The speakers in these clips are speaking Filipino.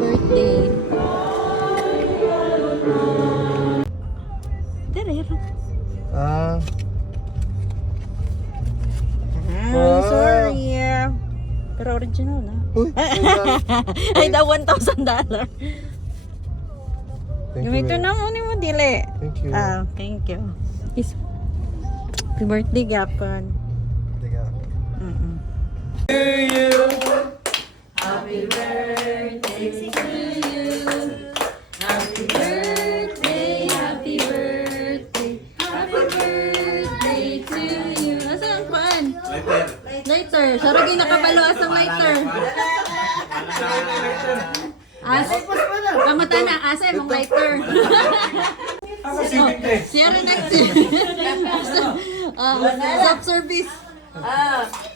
birthday. Derero. Wow. Sorry. Pero original na. Uy, Ay, daw $1,000. Thank Yung you, ito babe. na mo dili. Thank you. Thank you. Is happy birthday gapon. Tiga. Happy birthday to you. Happy birthday, happy birthday. Happy birthday to you. Asa ang kuan? Lighter. Sarugay nakabalo asang lighter. Kamuta na, asa yung lighter. Siya rin self-service.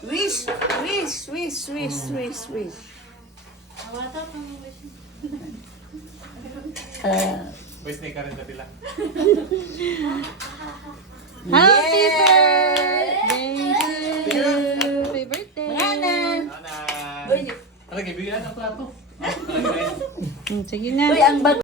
Wish. Birthday ka rin sa pila. Happy birthday to you. Happy birthday. Ano? Ano, bibigyan ng plato. Sige na.